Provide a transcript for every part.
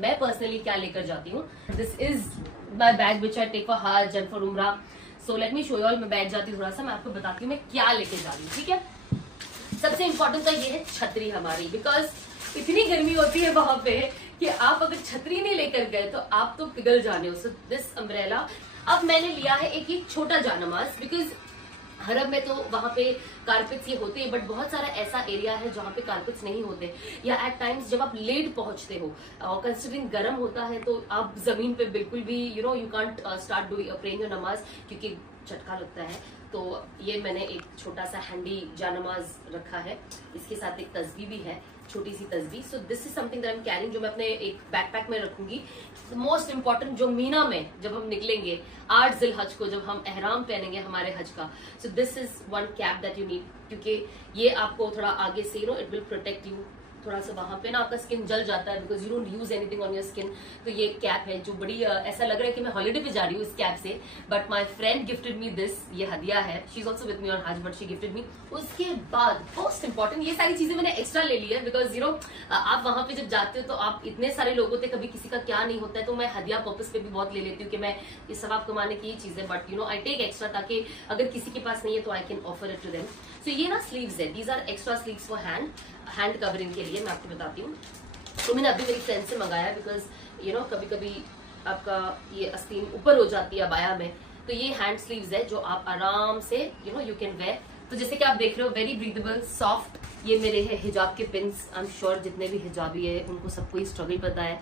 मैं पर्सनली क्या लेकर जाती हूँ। This is my bag which I take for Hajj and for Umrah. So let me show you all. मैं बैठ जाती हूँ थोड़ा सा, मैं आपको बताती हूँ मैं क्या लेके जा रही हूँ, ठीक है। सबसे इंपॉर्टेंट तो ये है छतरी हमारी, बिकॉज इतनी गर्मी होती है वहां पे कि आप अगर छतरी नहीं लेकर गए तो आप तो पिघल जाने हो। So this umbrella. अब मैंने लिया है एक छोटा जानमाज, बिकॉज हरब में तो वहां पे कारपेट्स ये होते हैं, बट बहुत सारा ऐसा एरिया है जहां पे कारपेट्स नहीं होते, या एट टाइम्स जब आप लेट पहुंचते हो और कंसिडरिंग गर्म होता है तो आप जमीन पे बिल्कुल भी you can't start doing praying your नमाज क्योंकि झटका लगता है। तो ये मैंने एक छोटा सा हैंडी जानमाज रखा है, इसके साथ एक तस्बीह भी है, छोटी सी तस्बीह। So this is something that I am carrying, जो मैं अपने एक बैकपैक में रखूंगी। मोस्ट इंपॉर्टेंट, जो मीना में जब हम निकलेंगे 8 जिलहज को, जब हम एहराम पहनेंगे हमारे हज का, सो this is one cap that you need, क्योंकि ये आपको थोड़ा आगे से इट विल प्रोटेक्ट यू। थोड़ा सा वहां पे ना आपका स्किन जल जाता है because you don't use anything on your skin. तो ये कैप है जो बड़ी ऐसा लग रहा है कि मैं हॉलिडे पे जा रही हूँ इस कैप से, but my friend gifted me this, ये हदिया है। She is also with me on हज बट शी गिफ्टेड मी। उसके बाद मोस्ट इंपॉर्टेंट, ये सारी चीजें मैंने एक्स्ट्रा ले ली है बिकॉज आप वहां पे जब जाते हो तो आप इतने सारे लोग होते हैं, कभी किसी का क्या नहीं होता है, तो मैं हदिया पर्पस पे भी बहुत ले लेती हूँ कि मैं ये सवाब कमाने की चीज है, बट आई टेक एक्स्ट्रा ताकि अगर किसी के पास नहीं है तो I can offer it to them. So ये ना स्लीव्स है, these are extra sleeves for hand covering के लिए, मैं आपको बताती हूँ। तो मैंने अभी मेरी फ्रेंड से मंगाया बिकॉज कभी कभी आपका ये आस्तीन ऊपर हो जाती है अबाया में, तो ये हैंड स्लीव्स है जो आप आराम से यू कैन वेयर। तो जैसे कि आप देख रहे हो, वेरी ब्रीदेबल, सॉफ्ट। ये मेरे है हिजाब के पिंस। आई एम श्योर जितने भी हिजाबी है उनको सबको ये स्ट्रगल पता है।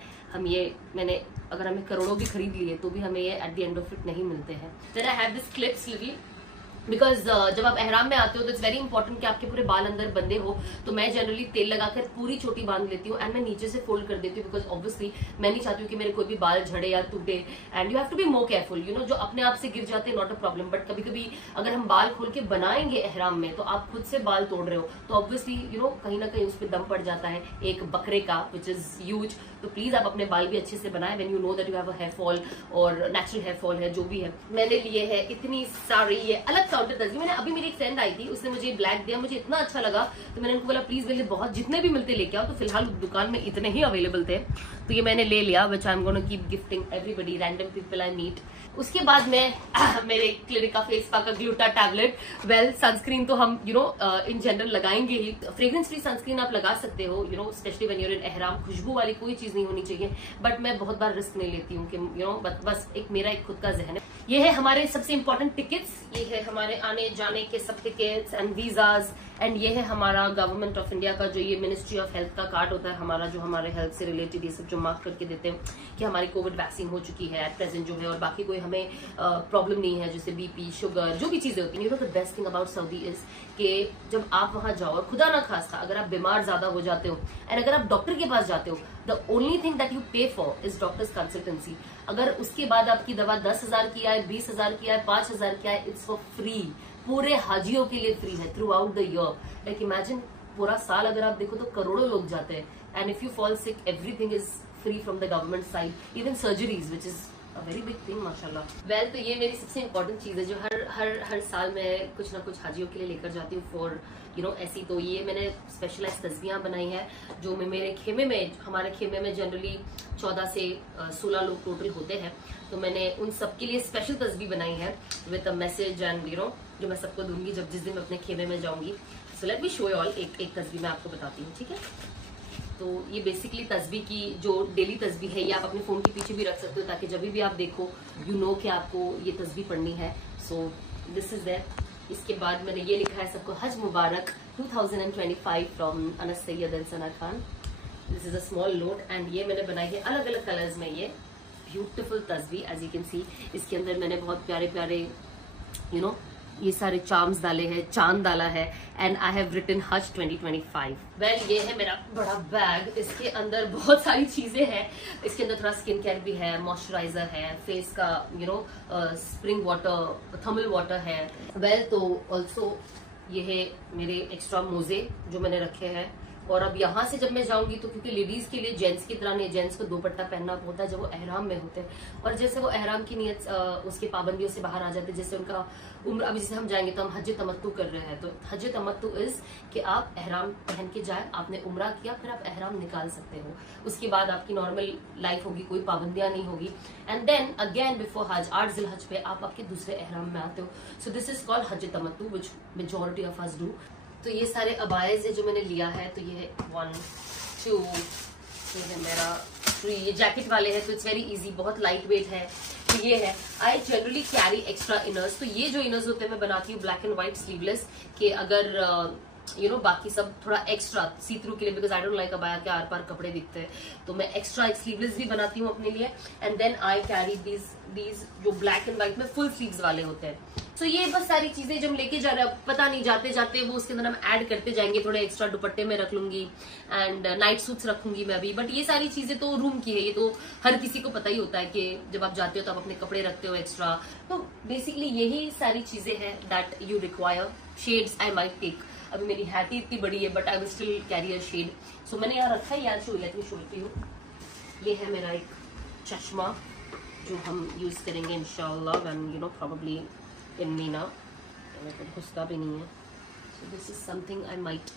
अगर हमें करोड़ों भी खरीद लिए तो भी हमें ये at the end of it नहीं मिलते हैं। Then I have this clips little, because जब आप एहराम में आते हो तो इट्स वेरी इंपॉर्टेंट कि आपके पूरे बाल अंदर बंधे हो। तो मैं जनरली तेल लगाकर पूरी चोटी बांध लेती हूँ एंड मैं नीचे से फोल्ड कर देती हूँ, बिकॉज ऑब्वियसली मैं नहीं चाहती हूँ कि मेरे कोई भी बाल झड़े या टूटे। And you have to be more careful, जो अपने आप से गिर जाते हैं नॉट अ प्रॉब्लम, बट कभी कभी अगर हम बाल खोल के बनाएंगे एहराम में तो आप खुद से बाल तोड़ रहे हो, तो ऑब्वियसली कहीं ना कहीं उस पर दम पड़ जाता है एक बकरे का, विच इज ह्यूज। तो प्लीज आप अपने बाल भी अच्छे से बनाए when you know that you have a hair fall और नेचुरल हेयर फॉल है जो भी है। मैंने लिए है इतनी सारी ये अलग काउंटर तस्वीर। मैंने अभी मेरी एक फ्रेंड आई थी, उसने मुझे ब्लैक दिया, मुझे इतना अच्छा लगा तो मैंने उनको बोला प्लीज मेरे लिए बहुत जितने भी मिलते लेके आओ। तो फिलहाल दुकान में इतने ही अवेलेबल थे तो ये मैंने ले लिया, which I am gonna keep gifting everybody, random people I meet. उसके बाद मैं मेरे क्लिनिक का फेस पैक का ग्लूटा टैबलेट। वेल सनस्क्रीन तो हम इन जनरल लगाएंगे ही। फ्रेग्रेंस फ्री सनस्क्रीन आप लगा सकते हो specially when you are in एहराम। खुशबू वाली कोई चीज नहीं होनी चाहिए, बट मैं बहुत बार रिस्क नहीं लेती हूँ कि बस एक मेरा एक खुद का जहन है। ये है हमारे सबसे इंपॉर्टेंट टिकट्स, ये है हमारे आने जाने के सब टिकट्स एंड वीजाज। एंड ये है हमारा गवर्नमेंट ऑफ इंडिया का जो ये मिनिस्ट्री ऑफ हेल्थ का कार्ड होता है हमारा, जो हमारे हेल्थ से रिलेटेड ये सब जो मार्क करके देते हैं कि हमारी कोविड वैक्सीन हो चुकी है एट प्रेजेंट जो है, और बाकी कोई हमें प्रॉब्लम नहीं है, जैसे बीपी, शुगर, जो भी चीजें होती हैं। The best thing about Saudi is कि जब आप वहां जाओ और खुदा ना खास्ता अगर आप बीमार ज्यादा हो जाते हो एंड अगर आप डॉक्टर के पास जाते हो, the only thing that you पे फॉर इज डॉक्टर्स कंसल्टेंसी। अगर उसके बाद आपकी दवा 10,000 की आए, 20,000 की आए, 5,000 की आए, इट्स फॉर फ्री। पूरे हाजियों के लिए फ्री है through out the year. Like imagine पूरा साल अगर आप देखो तो करोड़ों लोग जाते हैं, and if you fall sick everything is free from the government side, even surgeries which is a very big thing माशाल्लाह। वेल तो ये मेरी सबसे इंपॉर्टेंट चीज है जो हर साल मैं कुछ ना कुछ हाजियों के लिए लेकर जाती हूँ फॉर ऐसी। तो ये मैंने स्पेशलाइज तस्वीरें बनाई है जो मेरे खेमे में, हमारे खेमे में जनरली 14 से 16 लोग टोटल होते हैं, तो मैंने उन सबके लिए स्पेशल तस्वीर बनाई है विद अ मैसेज एंड जो मैं सबको दूंगी जब जिस दिन मैं अपने खेमे में जाऊंगी। सो let me show you all. एक तस्वीर मैं आपको बताती हूँ, ठीक है। तो ये बेसिकली तस्वीर की जो डेली तस्वीर है ये आप अपने फोन के पीछे भी रख सकते हो ताकि जब भी आप देखो कि आपको ये तस्वीर पढ़नी है। सो दिस इज दैट। इसके बाद मैंने ये लिखा है सबको हज मुबारक 2025 from Anas Syed and Sana Khan. This is a small note and ये मैंने बनाई है अलग अलग कलर्स में। ये ब्यूटीफुल तस्वीर एज यू कैन सी। इसके अंदर मैंने बहुत प्यारे प्यारे ये सारे चार्म्स डाले हैं, चांद डाला है एंड आई हैव रिटन हज 2025। वेल ये है मेरा बड़ा बैग, इसके अंदर बहुत सारी चीजें हैं। इसके अंदर थोड़ा स्किन केयर भी है, मॉइस्चराइजर है, फेस का स्प्रिंग वाटर, थर्मल वाटर है। वेल तो ऑल्सो ये है मेरे एक्स्ट्रा मोजे जो मैंने रखे हैं और अब यहाँ से जब मैं जाऊंगी तो क्योंकि लेडीज के लिए जेंट्स की तरह नहीं, जेंट्स को दुपट्टा पहनना होता है जब वो एहराम में होते हैं, और जैसे वो एहराम की नियत उसके पाबंदियों से बाहर आ जाते हैं, जैसे उनका उम्र, अभी जैसे हम जाएंगे तो हम हज तमत्तु कर रहे हैं, तो हज तमत्तु इज कि आप एहराम पहन के जाए, आपने उम्रा किया, फिर आप एहराम निकाल सकते हो, उसके बाद आपकी नॉर्मल लाइफ होगी, कोई पाबंदियां नहीं होगी, एंड देन अगेन बिफोर हज 8 जिलहज पे आप आपके दूसरे एहराम में आते हो। सो दिस इज कॉल्ड हज तमत्तु which majority of us do. तो ये सारे अबायज है जो मैंने लिया है, तो ये 1 2 ये है मेरा 3, ये जैकेट वाले हैं तो इट्स वेरी इजी, बहुत लाइट वेट है। तो ये है, I generally carry extra inners, तो ये जो इनर्स होते हैं मैं बनाती हूँ ब्लैक एंड व्हाइट स्लीवलेस, कि अगर यू नो बाकी सब थोड़ा एक्स्ट्रा सी थ्रू के लिए, because I don't like abaya के आर पार कपड़े दिखते हैं, तो मैं एक्स्ट्रा एक स्लीवलेस भी बनाती हूँ अपने लिए। And then I carry these जो ब्लैक एंड व्हाइट में फुल स्लीव्स वाले होते हैं। तो ये बस सारी चीजें जब लेके जा रहे हैं, पता नहीं जाते जाते वो उसके अंदर हम ऐड करते जाएंगे, थोड़े एक्स्ट्रा दुपट्टे में रख लूंगी एंड नाइट सूट्स रखूंगी मैं भी, बट ये सारी चीजें तो रूम की है, ये तो हर किसी को पता ही होता है कि जब आप जाते हो तो आप अपने कपड़े रखते हो एक्स्ट्रा। तो बेसिकली यही सारी चीजें हैं that you require. Shades I might take, अभी मेरी हैट ही इतनी बड़ी है but I will still carry a shade. So मैंने यहाँ रखा है, यार show let me show it to you. ये है मेरा एक चश्मा जो हम यूज करेंगे इंशाल्लाह when you no probably in Meena, घुसता भी नहीं है। सो this is something I might